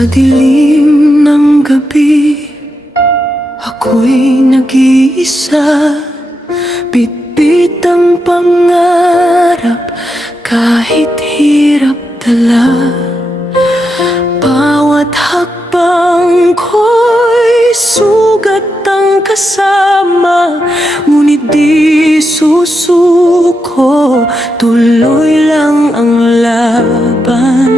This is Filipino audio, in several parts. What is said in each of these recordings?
Sa dilim ng gabi, ako'y nag-iisa. Bitbit ang pangarap, kahit hirap dala. Bawat hakbang ko'y sugat ang kasama, ngunit di susuko, tuloy lang ang laban.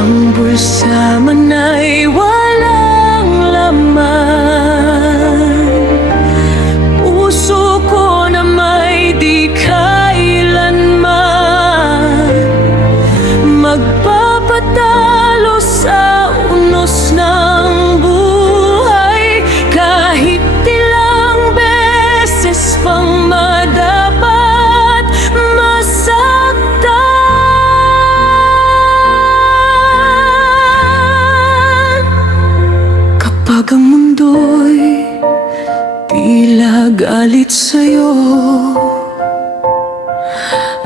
Ang bulsa man ay walang laman, puso ko na may di kailanman magpapatalo sa unos ng buhay. Kahit ilang beses pang madapat masaktan. Kapag ang mundo'y tila galit sa'yo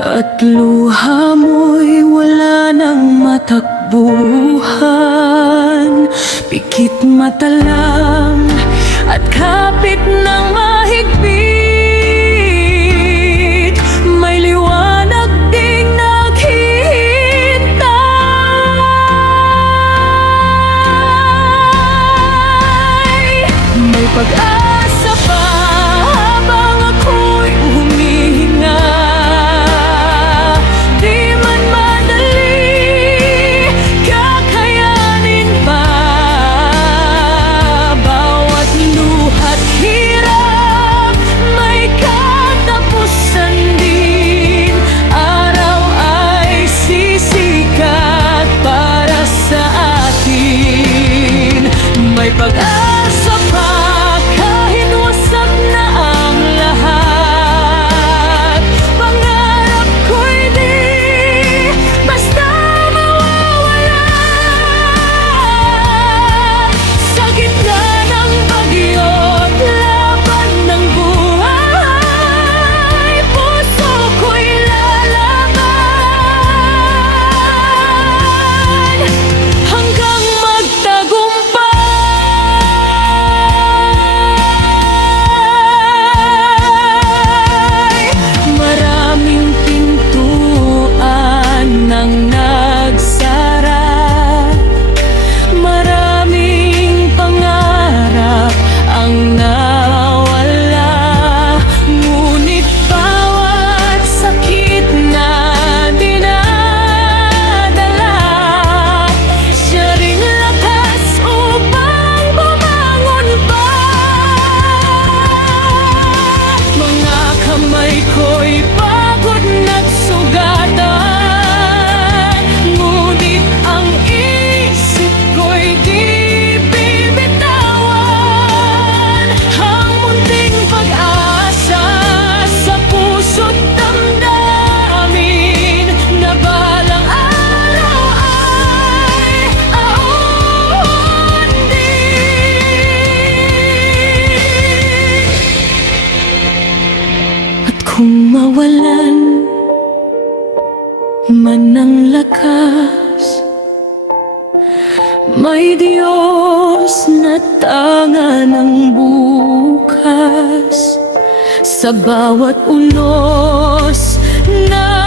at luha mo'y wala nang matakbuhan, pikit mata lang at kapit ng mahigpit, may liwanag ding naghihintay. May pag-asa pa habang ako'y humihinga. May pag-asa pa kahit wasak na ang lahat. Pangarap ko'y di basta mawawala. Sa gitna ng bagyo't laban ng buhay, puso ko'y lalaban hanggang magtagumpay. Kung mawalan man ng lakas, may Diyos na tanga ng bukas. Sa bawat unos na